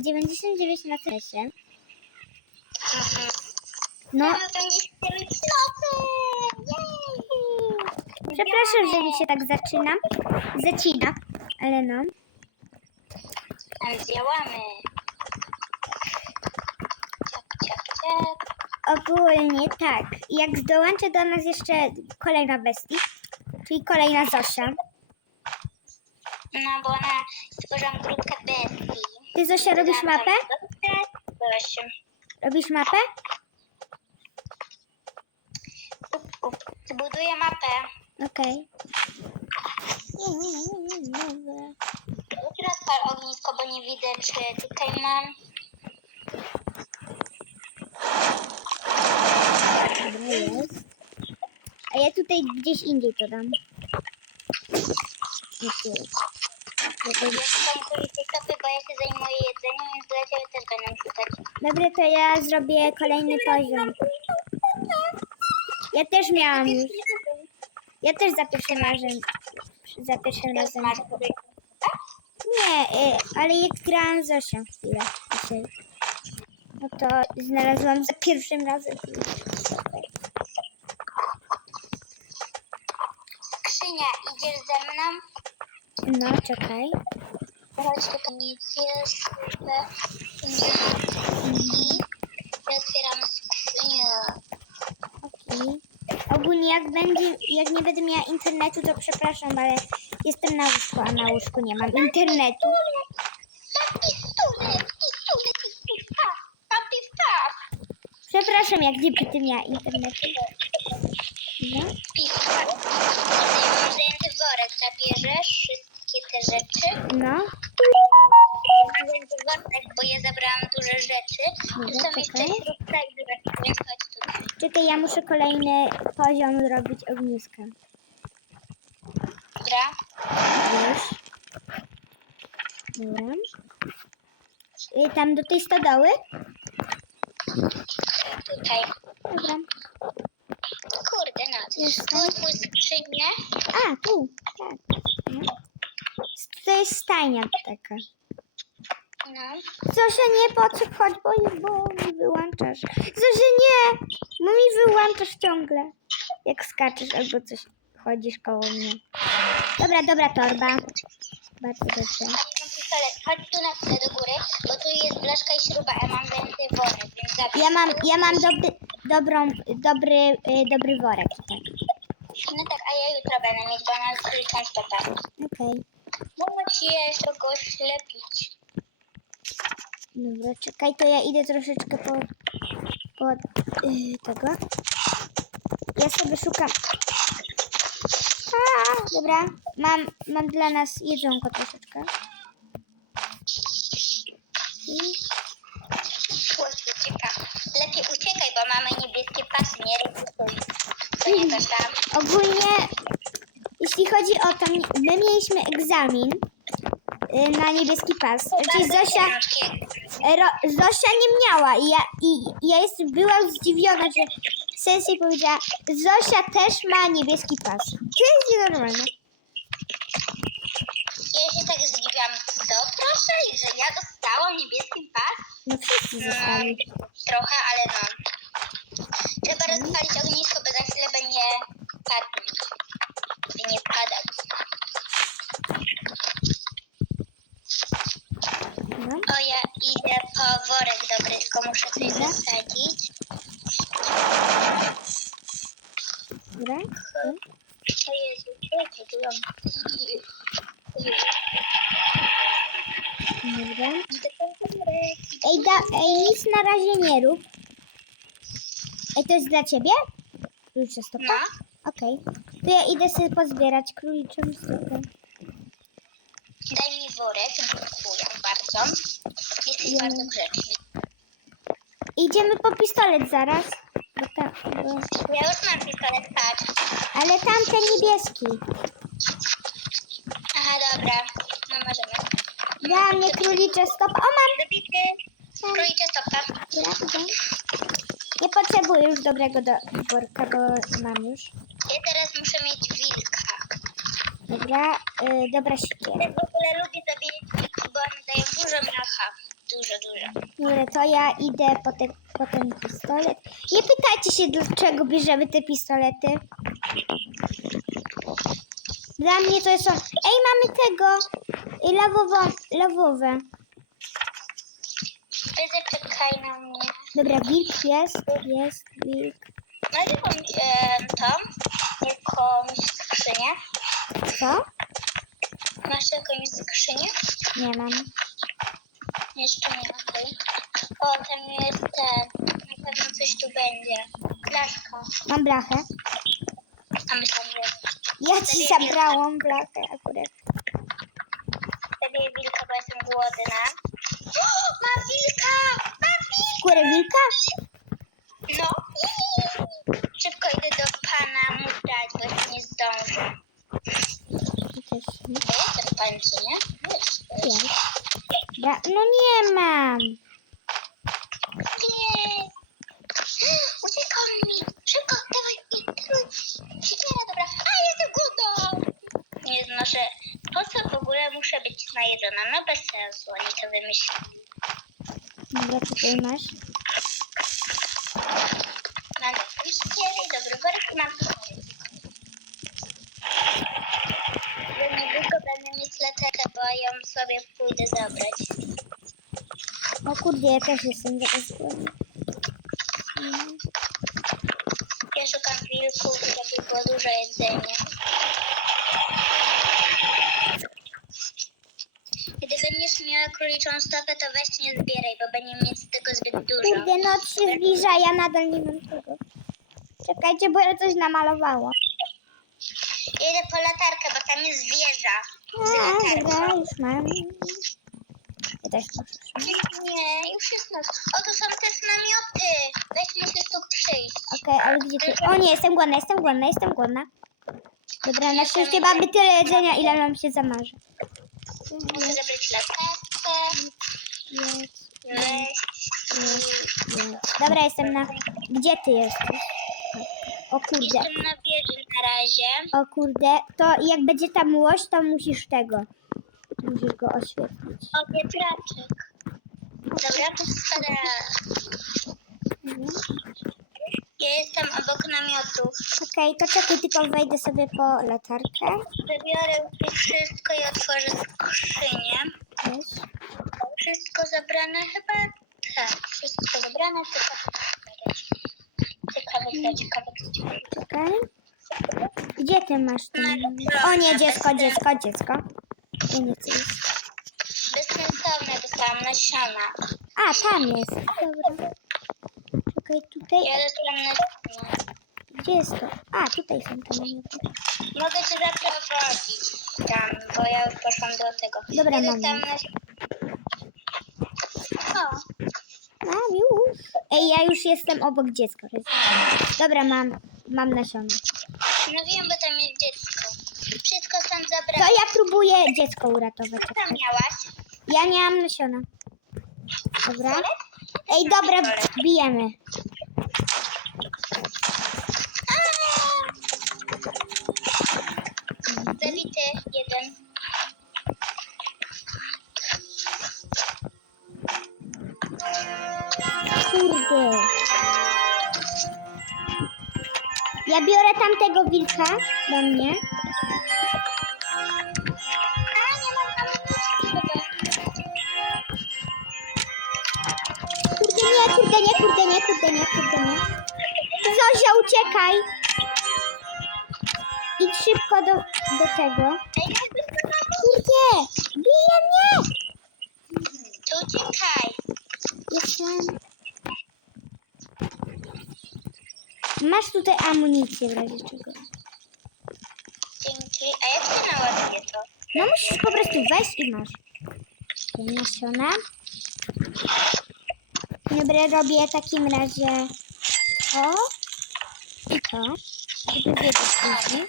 99 na stresie. Mhm. No, Mamy 99 nocy! Jej! przepraszam, że mi się tak zaczyna. Zacina, ale no. Ale działamy. Ogólnie tak. Jak dołączy do nas jeszcze kolejna bestii, czyli kolejna Zosia. No bo ona stworzyłam grupkę bestii. Ty Zosia robisz Dodałam mapę? grupkę. Właśnie. Robisz mapę? Zbuduję mapę. Okej. Teraz pal ognisko, bo nie widzę, czy tutaj mam. Dobra, jest. A ja tutaj gdzieś indziej to dam. Jest. Stopy, bo ja się zajmuję jedzeniem, więc dla ciebie też będę szukać. Dobra, to ja zrobię kolejny poziom. Ja też miałam już. Ja też za pierwszym razem. Za pierwszym razem. sobie Nie, y, ale jak grałam z Zosią chwilę. dzisiaj. No to znalazłam za pierwszym razem. skrzynia. Idziesz ze mną? No, czekaj. Chodź tutaj nic jest. I otwieramy skrzynię. Okej. Ogólnie jak będzie, jak nie będę miała internetu, to przepraszam, ale jestem na łóżku, a na łóżku nie mam internetu. Pistolet, pistolet. Przepraszam, jak nie będę miała internetu. No. Mam zajęty worek, zabierzesz. No, worek, bo ja zabrałam duże rzeczy. Tu są jeszcze śrubka i dobra, więc chodź tutaj. czekaj, ja muszę kolejny poziom zrobić ogniska. Dobra. Już. Dobra. Y, Tam do tej stodoły? Tutaj. Dobra. Kurde, no. Jest Tu otwórz skrzynię. A, tu. Tak. To jest stajnia taka. No. Zosia, nie podchodź, bo, bo mi wyłączasz. Zosia, nie! Bo mi wyłączasz ciągle. Jak skaczesz albo coś chodzisz koło mnie. Dobra, dobra torba. Bardzo dobrze. Mam. Chodź tu na chwilę do góry, bo tu jest blaszka i śruba, a mam więcej worek, więc zabierz. Ja mam, ja mam dobry, dobrą, dobry, y, dobry worek. No tak, a ja jutro będę mieć, bo na swój często tak. Okej. Musisz kogoś lepić. Dobra, czekaj, to ja idę troszeczkę po, po y, tego. Ja sobie szukam. A, dobra, mam, mam dla nas jedzonko troszeczkę. Ucieka. Lepiej uciekaj, bo mamy niebieskie pasy, nie rejestruj. Ponieważ tam ogólnie, jeśli chodzi o tam, my mieliśmy egzamin y, na niebieski pas. Czyli bardzo Zosia. Ro, Zosia nie miała i ja, i ja jest, byłam zdziwiona, że sensei powiedziała, Zosia też ma niebieski pas. To jest nienormalne. Ja się tak zdziwiłam, co proszę, że ja dostałam niebieski pas? No wszyscy zostali. Trochę, ale no. Trzeba rozpalić ognisko, bo za chwilę będzie padnić. By nie padać. No. O, ja idę po worek Dobra. zasadzić. Dobra. O Jezu, mam... Dobra. Ej, da, ej, nic na razie nie rób. Ej, to jest dla ciebie? Królicze stopa? No. Okej. To ja idę sobie pozbierać króliczą stopę. Daj mi worek, dziękuję bardzo. Jesteś Ja. bardzo grzeczny. Idziemy po pistolet zaraz. Bo ta, bo... Ja już mam pistolet, patrz. Ale tamten niebieski. Aha, dobra. No możemy. Dla mnie królicze stopa. O, mam! Zabity. Królicze stopa. Dobra, idę. Nie potrzebuję już dobrego do worka, bo mam już. Ja teraz muszę mieć wilka. Dobra, y, dobra siekiera. Ja w ogóle lubię dużo. Dużo. Dobra, to ja idę po, te, po ten pistolet. Nie pytajcie się, dlaczego bierzemy te pistolety. Dla mnie to są... Ej, mamy tego! y, Lawową, lawowe. Wtedy czekaj na mnie. Dobra, wilk jest, jest wilk. Masz jakąś e, tą, jakąś skrzynię? Co? Masz jakąś skrzynię? Nie mam. Jeszcze. O, tam jest ten. Na pewno coś tu będzie. Blaszka. Mam blachę. A że Ja ci zabrałam blachę akurat. zabiję wilka, bo jestem głodna. O, mam wilka! Mam wilka! Skórę wilka? No. Szybko idę do pana mu dać, bo jeszcze nie zdążę. Tu też nie. To jest ten pan, czy nie? Jest. Jest. No nie mam. Nie. Uciekał mi. Szybko, dawaj. Siekiera, dobra. A, jestem głodna. Nie znoszę. Po co w ogóle muszę być najedzona? No bez sensu, oni to wymyślili. Dobra, tutaj masz. Mam iskiery, dobry worek, mam tutaj. Za niedługo będę mieć latarkę, bo ją sobie pójdę zabrać. O kurde, ja też jestem. Mm. Ja szukam wilków, żeby było dużo jedzenia. Gdy będziesz miała króliczą stopę, to weź nie zbieraj, bo będzie mieć tego zbyt dużo. Kurde, noc się zbliża, ja nadal nie mam tego. Czekajcie, bo ja coś namalowałam. Idę po latarkę, bo tam jest wieża. Z A, już mam. Ja też muszę. Nie, już jest noc. O, tu są też namioty. Weź musisz tu przyjść. Okej, ale gdzie ty? O nie, jestem głodna, jestem głodna, jestem głodna. Dobra, na szczęście mamy tyle jedzenia, ile nam się zamarzy. Muszę zabrać latarkę. Jest, Weź. jest. Dobra, jestem na... Gdzie ty jesteś? O kurde, Jestem na wieży na razie. o kurde. To jak będzie tam łoś, to musisz tego. Musisz go oświetlić. O, wiatraczek. Dobra, spada. Mhm. Ja jestem obok namiotu. Okej, to czekaj, tylko wejdę sobie po latarkę. Zabiorę już wszystko i otworzę skrzynię. Wszystko zabrane chyba? Tak, wszystko zabrane, tylko ciekawe, ciekawe, ciekawe. Czekaj. Gdzie ty masz ten... O nie, dziecko, dziecko, dziecko. Nie. Dostałam nasiona. A, tam jest. Dobra. Czekaj, tutaj. Ja dostałam nasiona. Gdzie jest to? A, tutaj są te monety. Mogę cię zaprowadzić tam, bo ja już poszłam do tego. Dobra, mam. dostałam nasiona. O, A, już. Ej, ja już jestem obok dziecka. Dobra, mam, mam nasiona. no wiem, bo tam jest dziecko. Wszystko stąd To zabrałam. ja próbuję dziecko uratować. Co tam miałaś? Ja nie mam nasiona. Dobra. Ej, dobra, bijemy. Zabity jeden. Kurde. Ja biorę tamtego wilka do mnie. Uciekaj. Idź szybko do, do tego. Kurde, bije mnie. To uciekaj. Jestem. Masz tutaj amunicję w razie czego. Dzięki. A jak się naładuje to? No musisz po prostu wejść i masz. Te Nasiona. Dobra, robię w takim razie to i to, żeby wiedzieć później.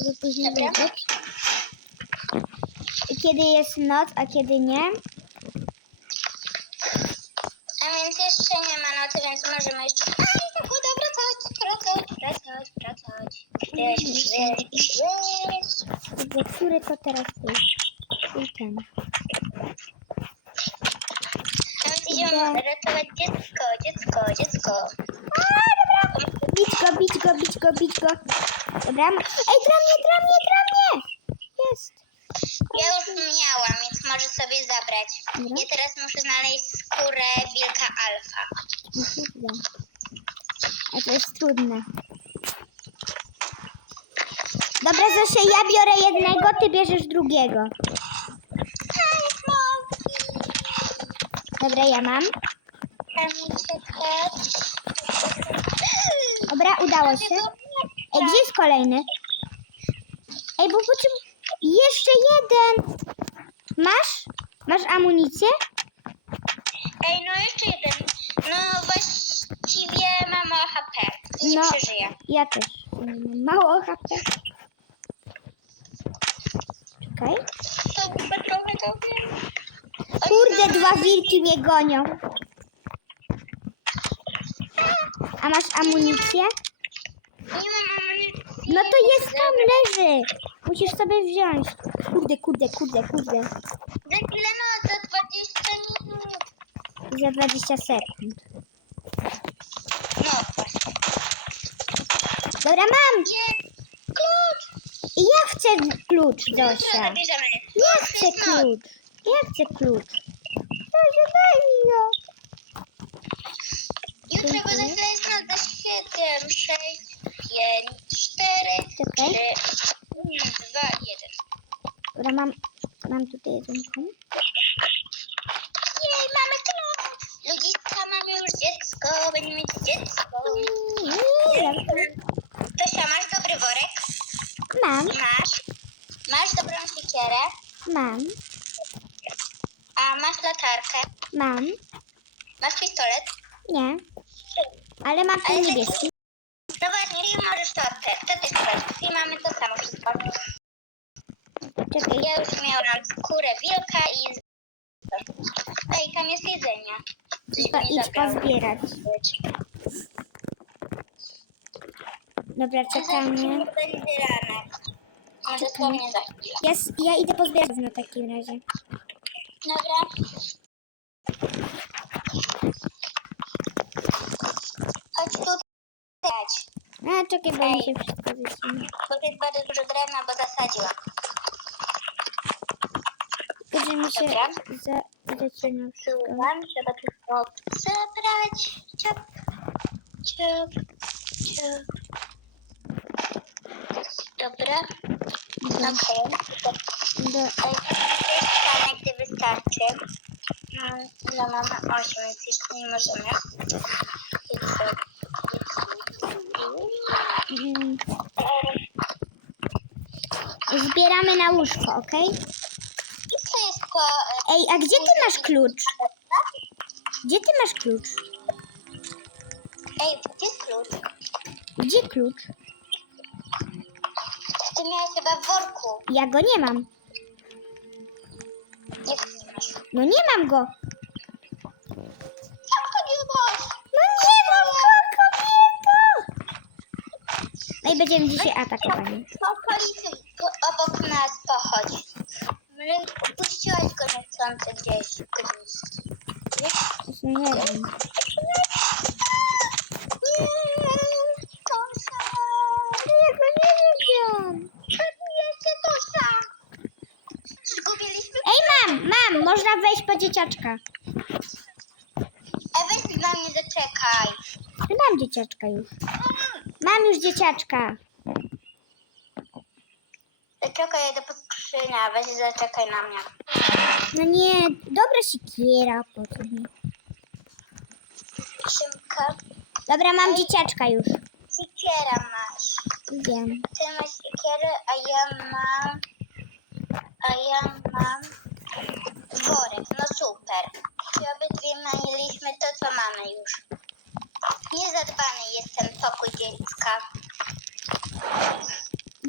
Żeby później Dobra. wiedzieć. Kiedy jest noc, a kiedy nie. A więc jeszcze nie ma nocy, więc możemy jeszcze... A, i tak uda wracać, wracać, wracać, wracać. Wieś, wieś, wieś. Kurde, Który to teraz był? Był ten. Musimy ratować dziecko, dziecko, dziecko. Bić go, bić go, bić go, bić go. Dobra. Ej, dla mnie, dla mnie, dla mnie! Jest. Ja już miałam, więc może sobie zabrać. Dobra. Ja teraz muszę znaleźć skórę wilka alfa. Kurde. A to jest trudne. Dobra, Zosia, ja biorę jednego, ty bierzesz drugiego. Dobra, ja mam. Dobra, udało się. Ej, gdzie jest kolejny? Ej, bo potrzebuję... Jeszcze jeden! Masz? Masz amunicję? Ej, no jeszcze jeden. No właściwie mam mało HP. Nie No. przeżyję. Ja też. Mam Mało HP. Czekaj. To. Kurde, dwa wilki mnie gonią. A masz amunicję? Nie mam amunicji. No to jest tam, leży. Musisz sobie wziąć. Kurde, kurde, kurde, kurde. Za ile no? Za 20 minut. Za 20 sekund. No właśnie. Dobra, mam. Jest klucz. I ja chcę klucz, Zosia. zabierzemy. Ja chcę klucz. Ja chcę klucz. Zosia, daj mi go. Jutro będę jest noc za 7, 6, 5, 4, 3, Czekaj. 2, 1. Dobra, mam, mam tutaj jedzonko. Jej, mamy klucz. Ludziska, mamy już dziecko. Będziemy mieć dziecko. Tosia, masz dobry worek? Mam, Masz. Masz dobrą siekierę. mam, A masz latarkę. mam. Masz pistolet. Nie, ale mam ten niebieski. No właśnie, i możesz to te, to też sprawdzić. I mamy to samo wszystko. Czekaj, Ja już miałam skórę wilka i... Ej, tam jest jedzenie. Mi idź pozbierać. Dobra, czekamy. Chwilę. Ja, s- ja idę pozbierać w takim razie. Dobra. Chodź tu. Dać. A, czekaj, bo mi się wszystko wycina. Bo tu jest bardzo dużo drewna, bo zasadziłam. Że mi się Dobra. za, zaczyna wszystko. Słucham, trzeba tylko zabrać. Ciop, ciop, ciop. Dobra. Okej. Do, Ej, gdy wystarczy. No, no mamy 8, więc jeszcze nie możemy. I co? mm, zbieramy na łóżko, okej? I co jest po... e, Ej, a gdzie ty masz klucz? Gdzie ty masz klucz? Ej, gdzie klucz? Gdzie klucz? Ty miałeś chyba w worku. Ja go nie mam. Jak nie masz? No nie mam go. Jak to nie masz? No nie mam go, kobieto! No i będziemy dzisiaj atakowani. Po okolicy obok nas pochodzi. Może Puściłaś go niechcący gdzieś. gdzieś. Właśnie nie wiem. Nie, Tosia. Ja go nie lubię. Ratujecie Tosia. Zgubiliśmy. Ej, mam, mam, można wejść po dzieciaczka. E, weź na mnie zaczekaj. Mam dzieciaczka już. Mam już dzieciaczka. Zaczekaj, ja idę po skrzynię, a weź zaczekaj na mnie. No nie, dobra sikiera, po co mi? Dobra, mam dzieciaczka już. Sikiera masz. Wiem. Ty masz siekierę, a ja mam... A ja mam worek. No super. I obydwie mieliśmy to, co mamy już. Niezadbany jest ten pokój dziecka.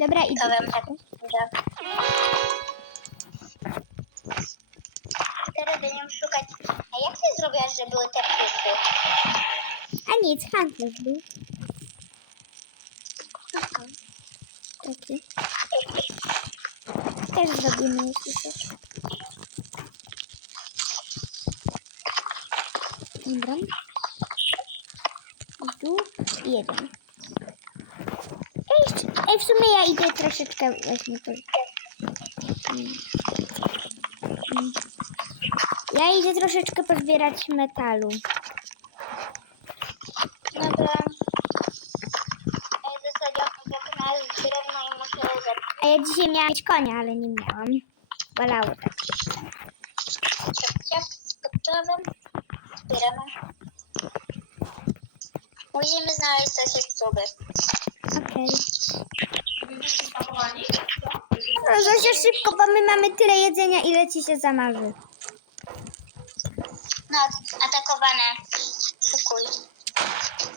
Dobra, To idę. wam tak mówię. Teraz będziemy szukać... A jak ty zrobiłaś, że były te pusy? A nic, handlarz był. Taki. Też zrobimy, jeśli coś. Dobra. I tu jeden. Ej, w sumie ja idę troszeczkę właśnie po... Ja idę troszeczkę pozbierać metalu. Dobra. Ej, drewno i muszę zabrać. A ja dzisiaj miałam mieć konia, ale nie miałam. Bolało tak. Ciap, z. Zbieramy. Musimy znaleźć coś z cuby. Okej. No, Zosia, szybko, bo my mamy tyle jedzenia, ile ci się zamarzy. No, atakowane.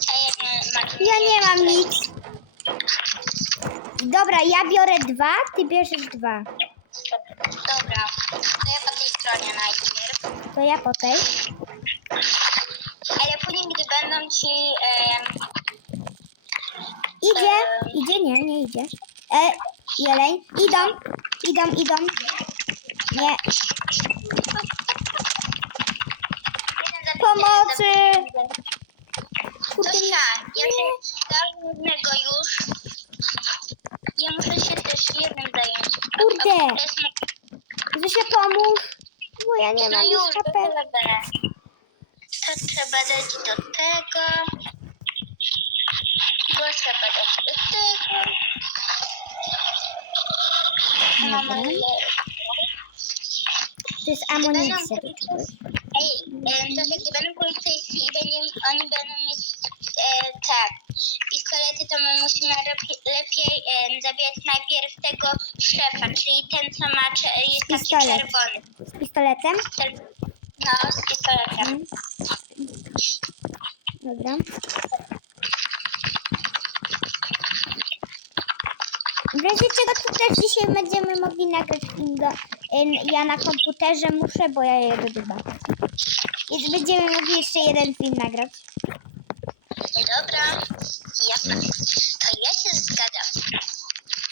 A masz... Ja nie mam nic. Dobra, ja biorę dwa, ty bierzesz dwa. Dobra. To ja po tej stronie najpierw. To ja po tej. Ale później, gdy będą ci... em, Idzie, idzie, nie, nie idzie. E, jeleń, idą, idą, idą. Nie, Pomocy! Zosia, ja się dam jednego już. Ja muszę się też jednym zająć. Kurde. Zosia, pomóż. Bo ja nie No mam już, już to HP. trzeba brać. To trzeba dać do tego. Go trzeba dać do tego. Dobra. To jest amunicja. do czegoś. Ej, to że gdy będą policyjni i będziemy, oni będą mieć e, tak, pistolety, to my musimy lepiej, lepiej zabijać najpierw tego szefa, czyli ten, co ma, cze- jest taki Pistolet. czerwony. Z pistoletem. Ten, no, z pistoletem. Mm. Dobra. W razie czego to też dzisiaj będziemy mogli nagrać film do... em, Ja na komputerze muszę, bo ja jedę do babci. Więc będziemy mogli jeszcze jeden film nagrać. Dobra, jasne. To ja się zgadzam.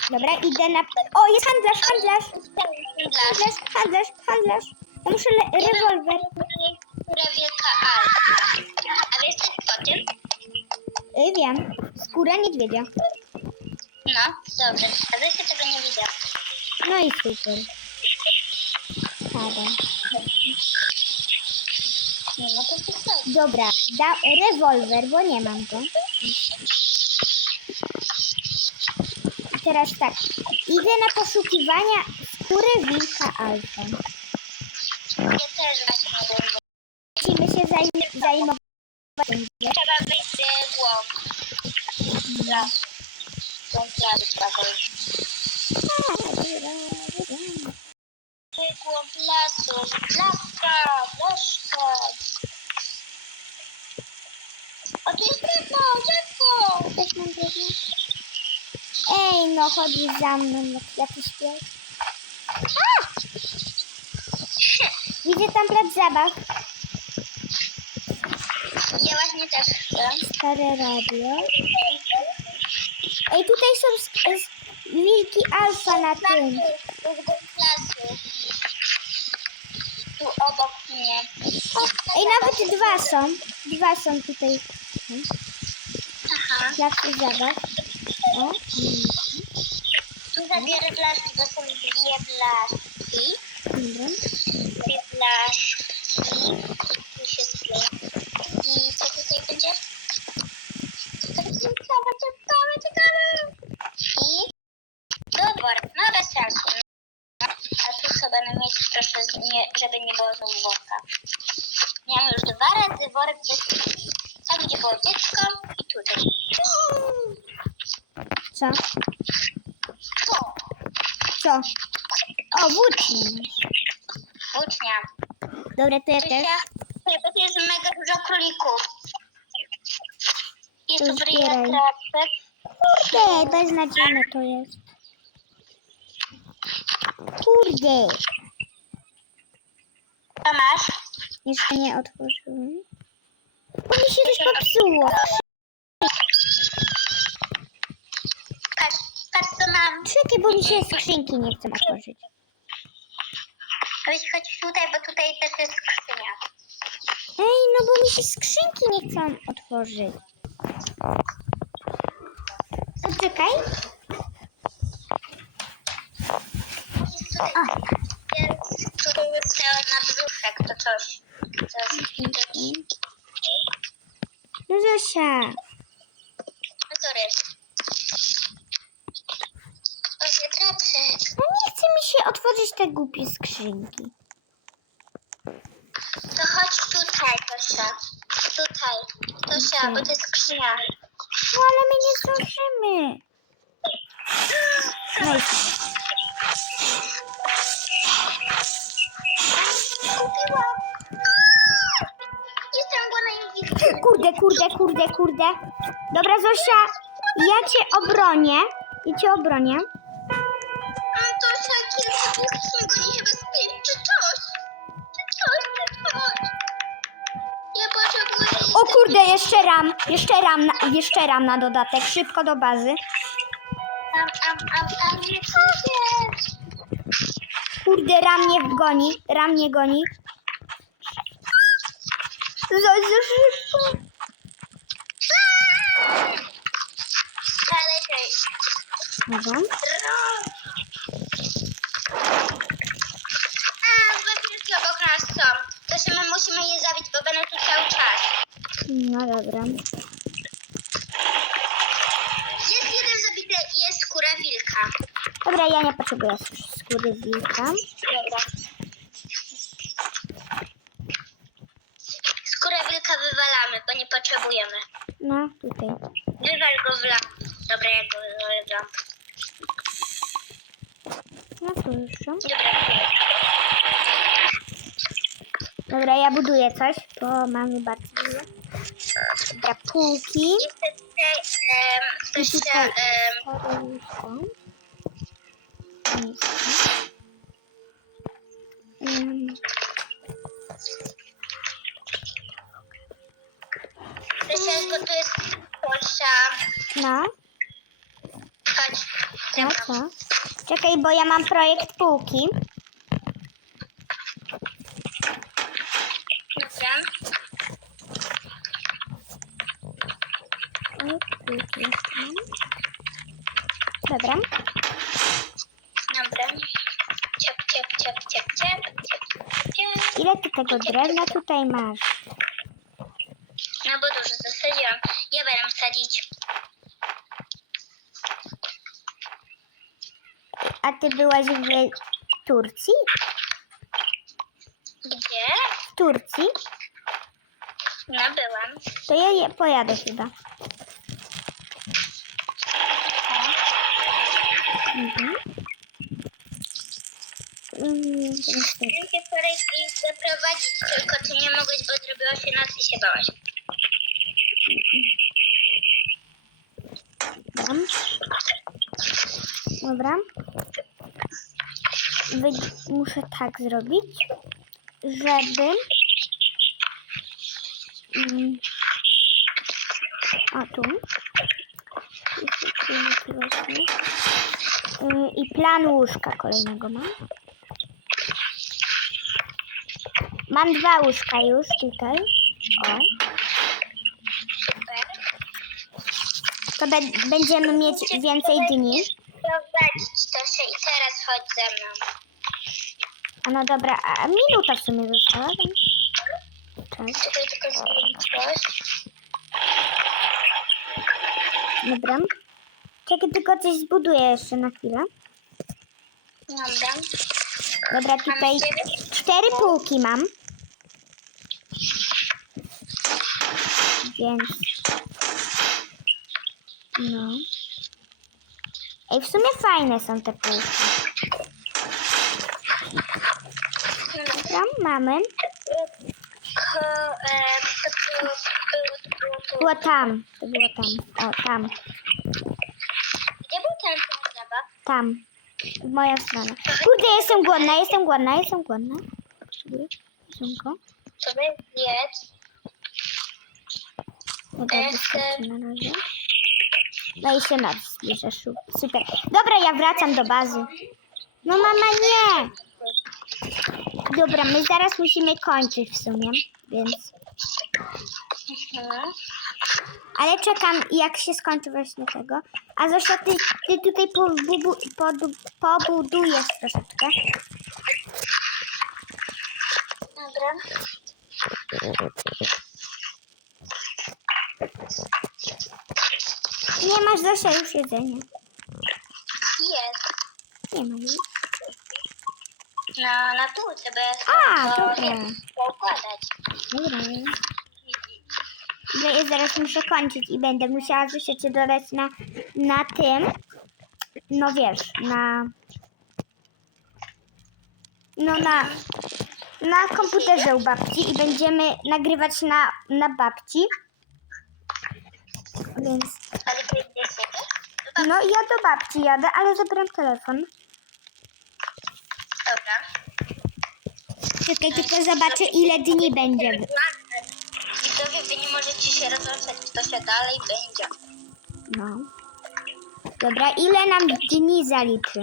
Dobra, idę na... O, jest handlarz, handlarz! Dla Handlarz, handlarz, handlarz. Ja muszę le- rewolwer. która wielka alfa. A wiesz co tym? Y, wiem. Skóra niedźwiedzia. No, dobrze. A wiesz, tego nie widziałam. No i super. Pada. Nie, no to pistolet. Dobra, da rewolwer, bo nie mam go. I teraz tak, idę na poszukiwania skóry wilka alfa. Ja też właśnie nie wiem. Musimy się zaj- zajmować. Trzeba wyjść z głąb. Lasu. Głąb lasu trzeba wyjść. Z głąb lasu. Laska, laska. O, tu jest drewno, drewno. Też mam drewno. Ej, no chodzi za mną jak jakiś pies. Widzę tam plac zabaw, Ja właśnie też chcę. stare radio. Ej, tutaj są sk- s- wilki alfa na tym. Lasu. Tu obok mnie. Ej, nawet dwa są. Dwa są tutaj. Aha. Placu zabaw. O, Tu zabierę blaszki, to są dwie blaszki. dobra. Dwie blaszki. Tu się skleja. I co tutaj będzie? Ciekawe, ciekawe, ciekawe. I do worka. No bez sensu. A tu co będę mieć proszę, z- nie, żeby nie było znowu worka. Miałam już dwa razy worek bez... Tam było dziecko i tutaj. Co? To. Co? O, włócznie masz. Włócznia. Dobra, to ja To też. to jest mega dużo królików. Jest To tu zbieraj. bryjaczek. Kurde, beznadziejne to jest. Kurde. Co masz? Jeszcze nie otworzyłem. Bo mi się coś popsuło. Patrz, patrz co mam. Czekaj, bo mi się skrzynki nie chcą otworzyć. Weź chodź tutaj, bo tutaj też jest skrzynia. Ej, no bo mi się skrzynki nie chcą otworzyć. Poczekaj. Jest tutaj jest na brzuszek, to coś. To jest... No Zosia. No sorry. O, wiatraczek. No nie chce mi się otworzyć te głupie skrzynki. To chodź tutaj, Tosia. Tutaj. Tosia, bo to jest skrzynia. No ale my nie zdążymy. No i Kupiłam. Kurde, kurde, kurde, kurde. Dobra Zosia, ja cię obronię. Ja cię obronię. Mam Tosia kilka dni goni chyba z czy coś. Czy coś, czy coś. Ja potrzebuję... O kurde, jeszcze ram, jeszcze ram, na, jeszcze ram na dodatek. Szybko do bazy. Am, am, am, am, nie chcę. Kurde, ram mnie goni, ram mnie goni. Zosia, szybko. Dalej, hej. Dobra. To się my musimy je zabić, bo będą tu cały czas. No dobra. Jest jeden zabity i jest skóra wilka. Dobra, ja nie potrzebuję skóry wilka. Dobra. Skórę wilka wywalamy, bo No, tutaj. Wywal go w la. Dobra, ja go wywam. No to już. Dobra. Dobra, ja buduję coś, bo bardzo dużo. Dobra, półki. Jeszcze tutaj, em, coś się, tutaj. Bo tu jest Tosia. No, Chodź. no co? Czekaj, bo ja mam projekt półki. Dobra. Projekt półki jest tam. Dobra. Dobra. Ciep, ciep, ciep, ciep, ciep, ciep, ciep. Ile ty tego drewna tutaj masz? No bo dużo zasadziłam. Ja będę sadzić. A ty byłaś w Turcji? Gdzie? W Turcji? No byłam. To ja je pojadę chyba. Mhm. Wczoraj ich zaprowadzić, tylko ty nie mogłeś, bo zrobiła się noc i się bałaś. Dam. Dobra. Muszę tak zrobić, żeby... Mm, a tu. I plan łóżka kolejnego mam. Mam dwa łóżka już tutaj. O. To be- będziemy mieć więcej dni. Prowadzić to się i teraz chodź ze mną. A no dobra, a minuta w sumie została. więc- Czas. Tutaj tylko zmienić coś. Dobra. Czekaj, tylko coś zbuduję jeszcze na chwilę. Dobra. Dobra, tutaj cztery półki mam. Więc... No. Ej, w sumie fajne są te półki. Dobra, mamy. Było, tam. To było tam. O, tam. Gdzie był ten? Tam. W moją stronę. Kurde, jestem głodna, jestem głodna, jestem głodna. Dobra, Jestem. na razie. No i się zbliża, super. Dobra, ja wracam do bazy. No mama, nie! Dobra, my zaraz musimy kończyć w sumie, więc. Ale czekam, jak się skończy właśnie tego. A Zosia, ty, ty tutaj podu, pobudujesz troszeczkę. Dobra. Nie masz, Zosia, już jedzenia. Jest. Nie ma już. Na, na półce, bo ja A, to dobra. poukładać. Dobra. Bo ja zaraz muszę kończyć i będę musiała Zosia cię dodać na, na tym. No wiesz, na... No na... Na komputerze u babci i będziemy nagrywać na, na babci. Więc Ale jesteś No ja do babci jadę, ale zabieram telefon. Dobra. Czekaj, tylko zobaczę ile dni będzie. Widzowie, wy nie możecie się rozłączać, to się dalej będzie. No. Dobra, ile nam dni zaliczy?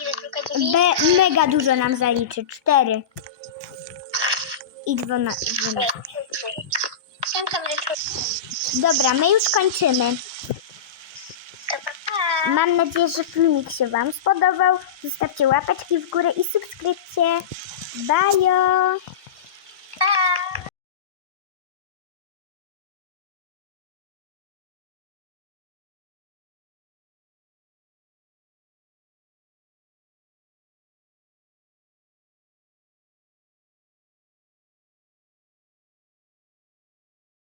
Ile tylko Be, mega dużo nam zaliczy. Cztery. I dwanaście. Siemka, Mleczko. Dobra, my już kończymy. Mam nadzieję, że filmik się Wam spodobał. Zostawcie łapeczki w górę i subskrypcję. Bajo!